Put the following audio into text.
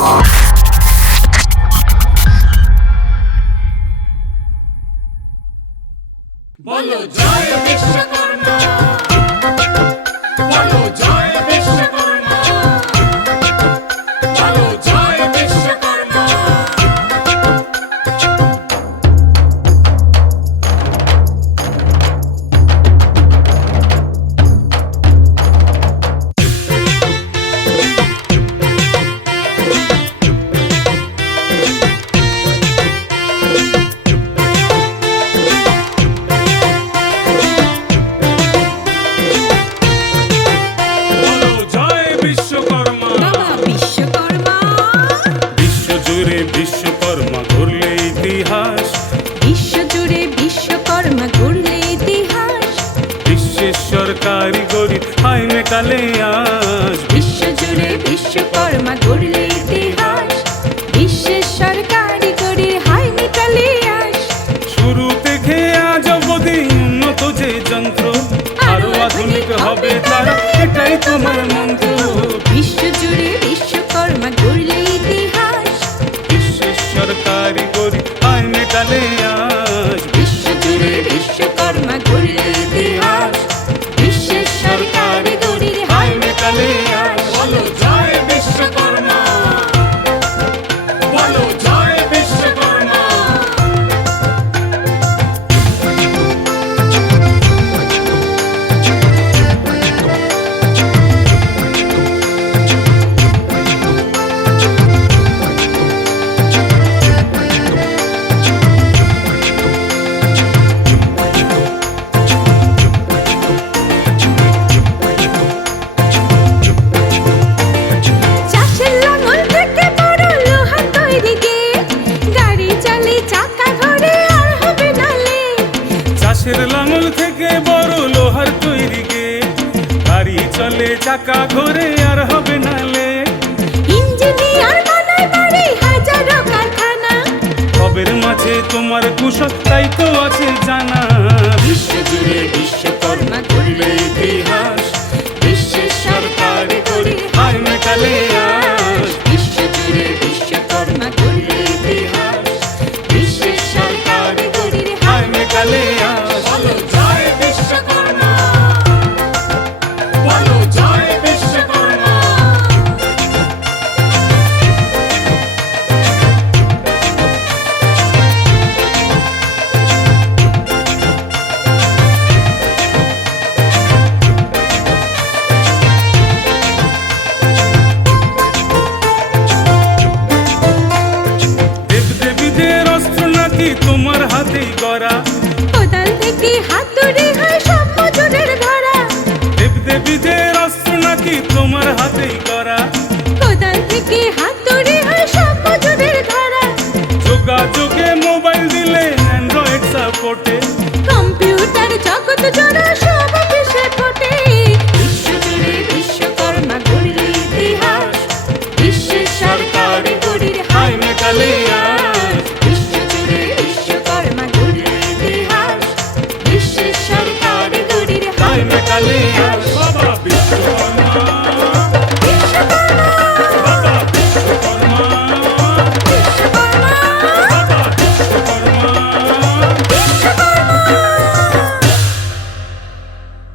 বলো জয় বিশ্বকর্মা, বলো জয় বিশ্বকর্মা, বলো জয় বিশ্বকর্মা। বিশ্বকর্মা গড়লে ইতিহাস, বিশ্বজুড়ে বিশ্বকর্মা গড়লে ইতিহাস। বিশ্বের সরকারি গরিব হাই মেটালে আজ। বিশ্বজুড়ে বিশ্বকর্মা গড়লে ইতিহাস, বিশ্বের সরকারি গরিব হাই মেটালে আজ। শুরু থেকে আজ অবধি উন্নত যে যন্ত্র, আরো আধুনিক হবে তারা, এটাই তোমার মন্ত্র। বিশ্বজুড়ে বিশ্বকর্মা গড়লে ইতিহাস, বিশ্বের সরকারি গরিব হাই মেটালে আজ। বিশ্বজুড়ে বিশ্বকর্মা গড়লে ইতিহাস, বিশ্বের সরকারি গরিব হাই মেটালে আজ। বলো জয় বিশ্বকর্মা, বলো জয় বিশ্বকর্মা। চাষের লাঙল থেকে বড় লোহার তৈরি গেট, গাড়ি চলে চাকা ঘোরে আর হবে না লেট। চাষের লাঙল থেকে বড় লোহার তৈরি গেট, গাড়ি চলে চাকা ঘোরে আর হবে না লেট। ইঞ্জিনিয়ার বানায় বাড়ি হাজারো কারখানা, সবের মাঝে তোমার কুশল তাই তো আছে জানা। বিশ্বজুড়ে বিশ্বকর্মা গড়লে ইতিহাস, বিশ্বের সরকারি গরিব হাই মেটালে আজ। বিশ্বজুড়ে বিশ্বকর্মা গড়লে ইতিহাস, বিশ্বের সরকারি গরিব হাই মেটালে আজ। বলো জয় বিশ্বকর্মা, বলো জয় বিশ্বকর্মা। দেবদেবীদের অস্ত্র নাকি তোমার হাতেই গড়া, কোদাল থেকে হাতুড়ি হয় সব মজুরের ধরা। দেবদেবীদের অস্ত্র নাকি তোমার হাতেই গড়া। কোদাল থেকে হাতুড়ি হয় সব মজুরের ধরা। যোগাযোগে মোবাইল দিলে অ্যান্ড্রয়েড সাপোর্টে, কম্পিউটার জগৎ জোড়া